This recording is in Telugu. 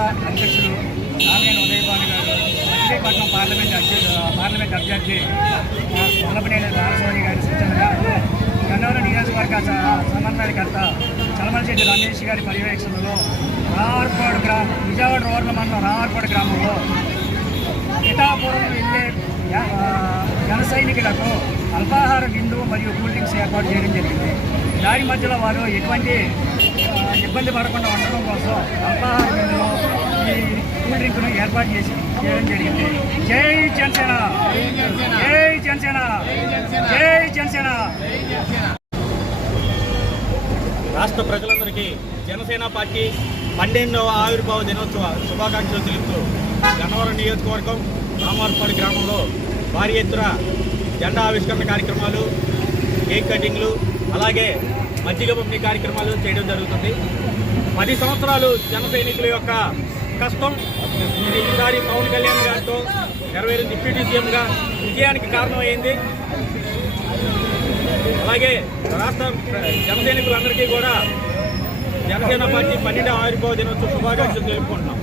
జిల్లా అధ్యక్షులు నారాయణ ఉదయభాను గారు విజయపట్నం పార్లమెంట్ అధ్యక్ష పార్లమెంట్ అభ్యర్థి ఆ, వల్లభనేని గారి సూచన మేరకు గన్నవరం నియోజకవర్గ సమన్వయకర్త చలమలశెట్టి రమేష్ గారి పర్యవేక్షణలో రావర్పాడు గ్రామం విజయవాడ రోడ్ల మండలం రావర్పాడు గ్రామంలో పిఠాపురం వెళ్ళే జన సైనికులకు అల్పాహార విందు మరియు కూల్ డ్రింక్స్ ఏర్పాటు చేయడం జరిగింది. దాని మధ్యలో వారు ఎటువంటి ఇబ్బంది పడకుండా ఉండడం కోసం అల్పాహార విందులో ఈ కూల్ డ్రింక్ను ఏర్పాటు చేసి చేయడం జరిగింది. జై జనసేన! జై జనసేన! జై జనసేన! రాష్ట్ర ప్రజలందరికీ జనసేన పార్టీ పన్నెండవ ఆవిర్భావ దినోత్సవ శుభాకాంక్షలు తెలుపుతూ గన్నవరం నియోజకవర్గం రామార్పాడు గ్రామంలో భారీ ఎత్తున జెండా ఆవిష్కరణ కార్యక్రమాలు కేక్ కటింగ్లు అలాగే మజ్జిగ పంపిణీ కార్యక్రమాలు చేయడం జరుగుతుంది. పది సంవత్సరాలు జన సైనికుల యొక్క కష్టం. ఈసారి పవన్ కళ్యాణ్ గారితో నెరవేరు డిప్యూటీ సీఎంగా విజయానికి కారణమైంది. అలాగే రాష్ట్ర జన సైనికులందరికీ కూడా జనసేన పార్టీ పన్నెండవ ఆవిర్భావ దినోత్సవ శుభాకాంక్షలు తెలుపుకుంటున్నాం.